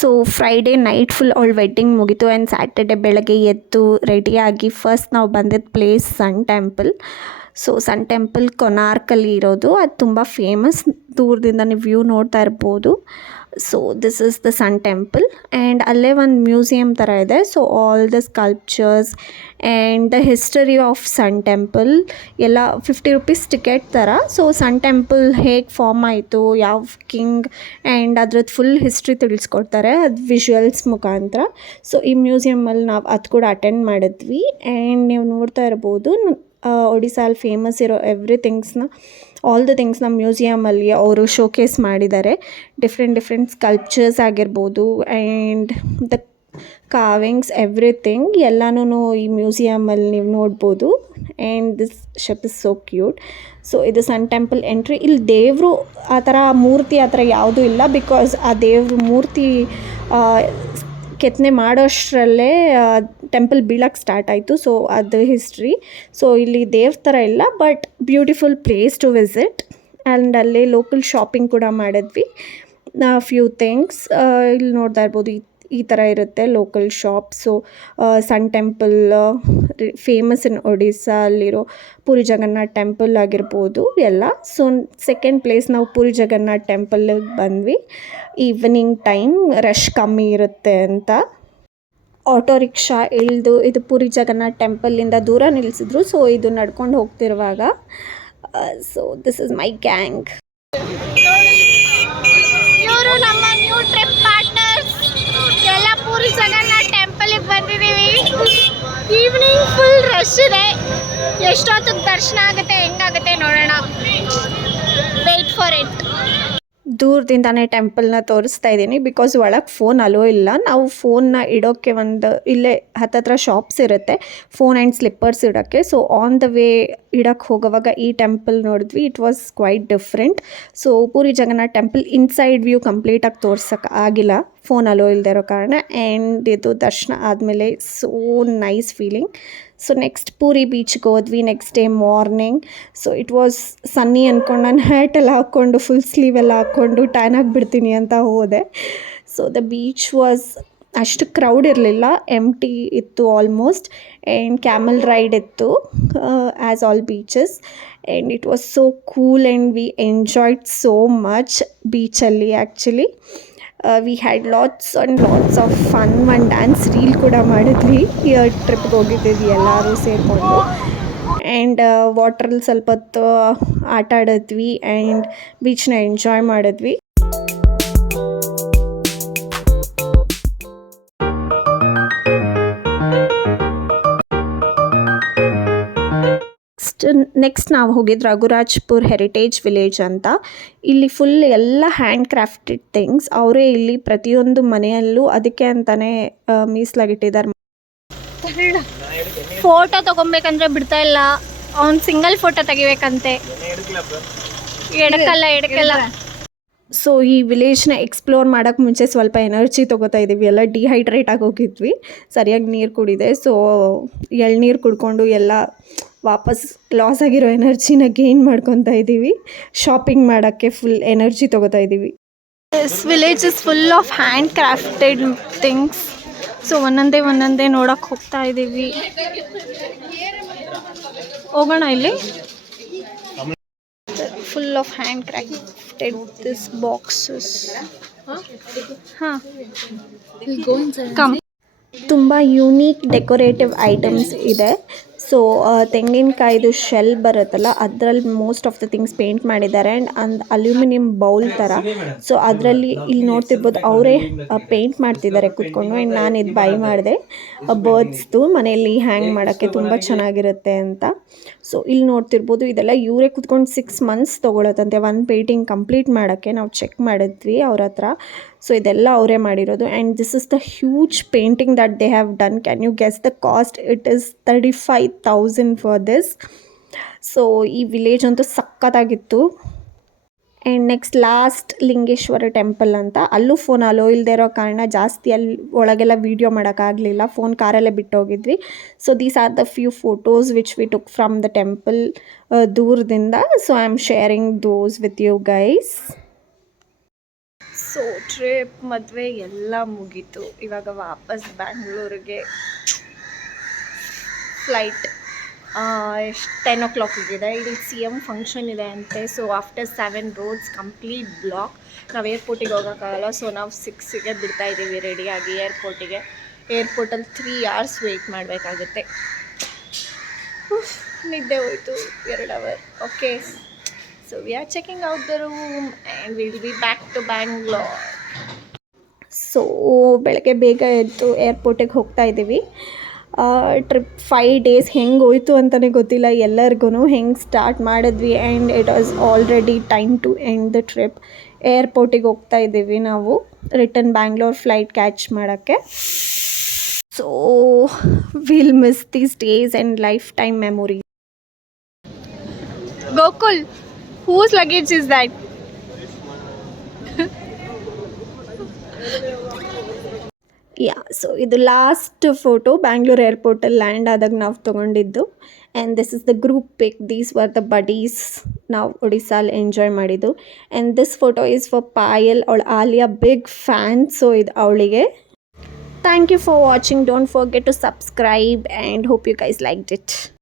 So Friday night full ಅವಳ wedding ಮುಗೀತು and Saturday ಬೆಳಗ್ಗೆ ಎದ್ದು ರೆಡಿಯಾಗಿ ಫಸ್ಟ್ ನಾವು ಬಂದಿದ್ದ place sun temple. So sun temple ಕೊನಾರ್ಕಲ್ಲಿ ಇರೋದು, ಅದು ತುಂಬ ಫೇಮಸ್. ದೂರದಿಂದ ನೀವು ವ್ಯೂ ನೋಡ್ತಾ ಇರ್ಬೋದು. So this is the sun temple and ಅಲ್ಲೇ ಒಂದು ಮ್ಯೂಸಿಯಂ ಥರ ಇದೆ. So all the sculptures and the history of sun temple ಎಲ್ಲ 50 ರೂಪೀಸ್ ಟಿಕೆಟ್ ಥರ. ಸೊ ಸನ್ ಟೆಂಪಲ್ ಹೇಗೆ ಫಾರ್ಮ್ ಆಯಿತು, ಯಾವ ಕಿಂಗ್ ಆ್ಯಂಡ್ ಅದ್ರದ್ದು ಫುಲ್ ಹಿಸ್ಟ್ರಿ ತಿಳಿಸ್ಕೊಡ್ತಾರೆ ಅದು ವಿಜುವಲ್ಸ್ ಮುಖಾಂತರ. ಸೊ ಈ ಮ್ಯೂಸಿಯಮಲ್ಲಿ ನಾವು ಅದು ಕೂಡ ಅಟೆಂಡ್ ಮಾಡಿದ್ವಿ ಆ್ಯಂಡ್ ನೀವು ನೋಡ್ತಾ ಇರ್ಬೋದು ಒಡಿಸ್ಸಾಲ್ಲಿ ಫೇಮಸ್ ಇರೋ ಎವ್ರಿಥಿಂಗ್ಸ್ನ ಆಲ್ ದ ಥಿಂಗ್ಸ್ನ ಮ್ಯೂಸಿಯಮಲ್ಲಿ ಅವರು ಶೋಕೇಸ್ ಮಾಡಿದ್ದಾರೆ. ಡಿಫ್ರೆಂಟ್ ಸ್ಕಲ್ಪ್ಚರ್ಸ್ ಆಗಿರ್ಬೋದು ಆ್ಯಂಡ್ ದ ಕಾವಿಂಗ್ಸ್ ಎವ್ರಿಥಿಂಗ್ ಎಲ್ಲನೂ ಈ ಮ್ಯೂಸಿಯಮಲ್ಲಿ ನೀವು ನೋಡ್ಬೋದು. And this ship is so cute. So ಇದು ಸನ್ ಟೆಂಪಲ್ ಎಂಟ್ರಿ. ಇಲ್ಲಿ ದೇವರು ಆ ಥರ ಮೂರ್ತಿ ಆ ಥರ ಯಾವುದೂ ಇಲ್ಲ, ಬಿಕಾಸ್ ಆ ದೇವ್ರ ಮೂರ್ತಿ ಕೆತ್ತನೆ ಮಾಡೋಷ್ಟರಲ್ಲೇ ಟೆಂಪಲ್ ಬೀಳಕ್ಕೆ ಸ್ಟಾರ್ಟ್ ಆಯಿತು. ಸೊ ಅದು ಹಿಸ್ಟ್ರಿ. ಸೊ ಇಲ್ಲಿ ದೇವ್ರ ಥರ ಇಲ್ಲ, but beautiful place to visit. And ಅಲ್ಲೇ ಲೋಕಲ್ ಶಾಪಿಂಗ್ ಕೂಡ ಮಾಡಿದ್ವಿ ಫ್ಯೂ ಥಿಂಗ್ಸ್. ಇಲ್ಲಿ ನೋಡ್ತಾ ಇರ್ಬೋದು ಈ ಥರ ಇರುತ್ತೆ local shop. So sun temple famous in Odisha, ಅಲ್ಲಿರೋ ಪುರಿ ಜಗನ್ನಾಥ್ ಟೆಂಪಲ್ ಆಗಿರ್ಬೋದು ಎಲ್ಲ. ಸೊ ಸೆಕೆಂಡ್ ಪ್ಲೇಸ್ ನಾವು ಪುರಿ ಜಗನ್ನಾಥ್ ಟೆಂಪಲ್ಗೆ ಬಂದ್ವಿ. ಈವ್ನಿಂಗ್ ಟೈಮ್ ರಶ್ ಕಮ್ಮಿ ಇರುತ್ತೆ ಅಂತ ಆಟೋ ರಿಕ್ಷಾ ಇಳಿದು ಇದು ಪುರಿ ಜಗನ್ನಾಥ್ ಟೆಂಪಲ್ಲಿಂದ ದೂರ ನಿಲ್ಲಿಸಿದ್ರು. ಸೊ ಇದು ನಡ್ಕೊಂಡು ಹೋಗ್ತಿರುವಾಗ so this is my gang. ಇವರು ನಮ್ಮ ನ್ಯೂ ಟ್ರಿಪ್ ಪಾರ್ಟ್ನರ್ಸ್. ಎಲ್ಲ ಪುರಿ ಜಗನ್ನಾಥ್ ಟೆಂಪಲ್ಗೆ ಬಂದಿದ್ದೀವಿ. ಈವ್ನಿಂಗ್ ಫುಲ್ ರಶ್ ಇದೆ. ಎಷ್ಟೊತ್ತಿಗೆ ದರ್ಶನ ಆಗುತ್ತೆ ಹೆಂಗಾಗುತ್ತೆ ನೋಡೋಣ. Wait for it. ದೂರದಿಂದಾನೇ ಟೆಂಪಲ್ನ ತೋರಿಸ್ತಾ ಇದ್ದೀನಿ, ಬಿಕಾಸ್ ಒಳಗೆ ಫೋನ್ ಅಲೋ ಇಲ್ಲ. ನಾವು ಫೋನ್ನ ಇಡೋಕ್ಕೆ ಒಂದು ಇಲ್ಲೇ ಹತ್ತತ್ರ ಶಾಪ್ಸ್ ಇರುತ್ತೆ ಫೋನ್ ಆ್ಯಂಡ್ ಸ್ಲಿಪ್ಪರ್ಸ್ ಇಡೋಕ್ಕೆ. ಸೊ ಆನ್ ದ ವೇ ಇಡಕ್ಕೆ ಹೋಗೋವಾಗ ಈ ಟೆಂಪಲ್ ನೋಡಿದ್ವಿ. It was quite different. So Puri Jagannath temple inside view ಕಂಪ್ಲೀಟಾಗಿ ತೋರ್ಸೋಕ್ಕೆ ಆಗಿಲ್ಲ ಫೋನ್ ಅಲೋ ಇಲ್ಲದೆ ಇರೋ ಕಾರಣ. ಆ್ಯಂಡ್ ಇದು ದರ್ಶನ ಆದಮೇಲೆ so nice feeling. So next Puri ಬೀಚ್ಗೆ ಹೋದ್ವಿ next day morning. So it was sunny ಅಂದ್ಕೊಂಡು ನಾನು ಹ್ಯಾಟೆಲ್ಲ ಹಾಕ್ಕೊಂಡು ಫುಲ್ ಸ್ಲೀವ್ ಎಲ್ಲ ಹಾಕ್ಕೊಂಡು ಟ್ಯಾನ್ ಆಗಿಬಿಡ್ತೀನಿ ಅಂತ ಹೋದೆ. ಸೊ ದ ಬೀಚ್ ವಾಸ್ ಅಷ್ಟು ಕ್ರೌಡ್ ಇರಲಿಲ್ಲ, ಎಂಟಿ ಇತ್ತು ಆಲ್ಮೋಸ್ಟ್. ಆ್ಯಂಡ್ ಕ್ಯಾಮಲ್ ರೈಡ್ ಇತ್ತು as all beaches. And it was so cool and we enjoyed so much ಬೀಚಲ್ಲಿ. Actually we had lots and lots of fun. One dance reel ಕೂಡ ಮಾಡಿದ್ವಿ ಟ್ರಿಪ್ಗೆ ಹೋಗಿದ್ವಿ ಎಲ್ಲರೂ ಸೇರಿಕೊಂಡು. ಆ್ಯಂಡ್ ವಾಟ್ರಲ್ಲಿ ಸ್ವಲ್ಪ ಹೊತ್ತು ಆಟ ಆಡಿದ್ವಿ ಆ್ಯಂಡ್ ಬೀಚ್ನ ಎಂಜಾಯ್ ಮಾಡಿದ್ವಿ. ನೆಕ್ಸ್ಟ್ ನಾವು ಹೋಗಿದ್ದು ರಘುರಾಜ್ಪುರ್ ಹೆರಿಟೇಜ್ ವಿಲೇಜ್ ಅಂತ. ಇಲ್ಲಿ ಫುಲ್ ಎಲ್ಲ ಹ್ಯಾಂಡ್ ಕ್ರಾಫ್ಟೆಡ್ ಥಿಂಗ್ಸ್ ಅವರೇ ಇಲ್ಲಿ ಪ್ರತಿಯೊಂದು ಮನೆಯಲ್ಲೂ ಅದಕ್ಕೆ ಅಂತಲೇ ಮೀಸಲಾಗಿಟ್ಟಿದ್ದಾರೆ. ಫೋಟೋ ತೊಗೊಬೇಕಂದ್ರೆ ಬಿಡ್ತಾ ಇಲ್ಲ. ಅವ್ನು ಸಿಂಗಲ್ ಫೋಟೋ ತೆಗಿಬೇಕಂತೆ. ಎಡಕಲ್ಲ. ಸೊ ಈ ವಿಲೇಜ್ನ ಎಕ್ಸ್ಪ್ಲೋರ್ ಮಾಡೋಕ್ಕೆ ಮುಂಚೆ ಸ್ವಲ್ಪ ಎನರ್ಜಿ ತೊಗೋತಾ ಇದ್ದೀವಿ. ಎಲ್ಲ ಡಿಹೈಡ್ರೇಟ್ ಆಗಿ ಹೋಗಿದ್ವಿ, ಸರಿಯಾಗಿ ನೀರು ಕುಡಿದೆ. ಸೊ ಎಳ್ನೀರು ಕುಡ್ಕೊಂಡು ಎಲ್ಲ ವಾಪಸ್ ಲಾಸ್ ಆಗಿರೋ ಎನರ್ಜಿನ ಗೇನ್ ಮಾಡ್ಕೊತಾ ಇದ್ದೀವಿ. ಶಾಪಿಂಗ್ ಮಾಡೋಕ್ಕೆ ಫುಲ್ ಎನರ್ಜಿ ತೊಗೋತಾ ಇದ್ದೀವಿ. This village is full of hand crafted things. So ಒಂದೊಂದೇ ನೋಡೋಕ್ಕೆ ಹೋಗ್ತಾ ಇದ್ದೀವಿ. ಹೋಗೋಣ. ಇಲ್ಲಿ full of hand crafted this boxes. ಹಾಂ, ತುಂಬ ಯೂನೀಕ್ ಡೆಕೋರೇಟಿವ್ ಐಟಮ್ಸ್ ಇದೆ. ಸೊ ತೆಂಗಿನಕಾಯ್ದು ಶೆಲ್ ಬರುತ್ತಲ್ಲ, ಅದರಲ್ಲಿ most of the things paint ಮಾಡಿದ್ದಾರೆ. ಆ್ಯಂಡ್ ಅಲ್ಯೂಮಿನಿಯಂ ಬೌಲ್ ಥರ. ಸೊ ಅದರಲ್ಲಿ ಇಲ್ಲಿ ನೋಡ್ತಿರ್ಬೋದು ಅವರೇ ಪೇಂಟ್ ಮಾಡ್ತಿದ್ದಾರೆ ಕೂತ್ಕೊಂಡು. ಆ್ಯಂಡ್ ನಾನು ಇದು ಬೈ ಮಾಡಿದೆ ಬರ್ಡ್ಸ್ದು, ಮನೆಯಲ್ಲಿ ಹ್ಯಾಂಗ್ ಮಾಡೋಕ್ಕೆ ತುಂಬ ಚೆನ್ನಾಗಿರುತ್ತೆ ಅಂತ. ಸೊ ಇಲ್ಲಿ ನೋಡ್ತಿರ್ಬೋದು ಇದೆಲ್ಲ ಇವರೇ ಕೂತ್ಕೊಂಡು 6 months ತೊಗೊಳತ್ತಂತೆ ಒಂದು ಪೇಂಟಿಂಗ್ ಕಂಪ್ಲೀಟ್ ಮಾಡೋಕ್ಕೆ. ನಾವು ಚೆಕ್ ಮಾಡಿದ್ವಿ ಅವ್ರ ಹತ್ರ. ಸೊ ಇದೆಲ್ಲ ಅವರೇ ಮಾಡಿರೋದು. And this is the huge painting that they have done. Can you guess the cost? It is 35,000 for this. So ಈ ವಿಲೇಜ್ ಅಂತೂ ಸಖತ್ತಾಗಿತ್ತು. And next last Lingeshwara temple ಅಂತ. ಅಲ್ಲೂ ಫೋನ್ ಅಲೋ ಇಲ್ಲದೆ ಇರೋ ಕಾರಣ ಜಾಸ್ತಿ ಅಲ್ಲಿ ಒಳಗೆಲ್ಲ ವೀಡಿಯೋ ಮಾಡೋಕ್ಕಾಗಲಿಲ್ಲ, ಫೋನ್ ಕಾರಲ್ಲೇ ಬಿಟ್ಟೋಗಿದ್ವಿ. So these are the few photos which we took from the temple ದೂರದಿಂದ. So I am sharing those with you guys. So trip ಮದುವೆ ಎಲ್ಲ ಮುಗೀತು. ಇವಾಗ ವಾಪಸ್ ಬ್ಯಾಂಗ್ಳೂರಿಗೆ ಫ್ಲೈಟ್ ಎಷ್ಟು 10 o'clock ಇಲ್ಲಿ CM ಫಂಕ್ಷನ್ ಇದೆ ಅಂತೆ. So after 7 roads complete block. ನಾವು ಏರ್ಪೋರ್ಟಿಗೆ ಹೋಗೋಕ್ಕಾಗಲ್ಲ. ಸೊ ನಾವು 6ಗೆ ಬಿಡ್ತಾ ಇದ್ದೀವಿ ರೆಡಿಯಾಗಿ ಏರ್ಪೋರ್ಟಿಗೆ. ಏರ್ಪೋರ್ಟಲ್ಲಿ 3 hours ವೆಯ್ಟ್ ಮಾಡಬೇಕಾಗುತ್ತೆ. ನಿದ್ದೆ ಹೋಯಿತು 2 hour. Okay, so we are checking out the room and will be back to Bangalore. So ಬೆಳಗ್ಗೆ ಬೇಗ ಎದ್ದು ಏರ್ಪೋರ್ಟಿಗೆ ಹೋಗ್ತಾ ಇದ್ದೀವಿ. ಟ್ರಿಪ್ 5 days ಹೆಂಗೆ ಹೋಯ್ತು ಅಂತಲೇ ಗೊತ್ತಿಲ್ಲ ಎಲ್ಲರಿಗೂ. ಹೆಂಗೆ ಸ್ಟಾರ್ಟ್ ಮಾಡಿದ್ವಿ and it was already time to end the trip. ಏರ್ಪೋರ್ಟಿಗೆ ಹೋಗ್ತಾ ಇದ್ದೀವಿ ನಾವು ರಿಟರ್ನ್ ಬ್ಯಾಂಗ್ಳೂರ್ ಫ್ಲೈಟ್ ಕ್ಯಾಚ್ ಮಾಡೋಕ್ಕೆ. So will miss these days and lifetime memory. Gokul, whose luggage is that? So ಇದು ಲಾಸ್ಟ್ ಫೋಟೋ ಬ್ಯಾಂಗ್ಳೂರ್ ಏರ್ಪೋರ್ಟಲ್ಲಿ ಲ್ಯಾಂಡ್ ಆದಾಗ ನಾವು ತೊಗೊಂಡಿದ್ದು. And this is the group pic. These were the buddies ನಾವು ಒಡಿಸ್ಸಾಲ್ಲಿ ಎಂಜಾಯ್ ಮಾಡಿದ್ದು. And this photo is for Payal. ಅವಳು Alia big fan. So ಇದು ಅವಳಿಗೆ. Thank you for watching. Don't forget to subscribe and hope you guys liked it.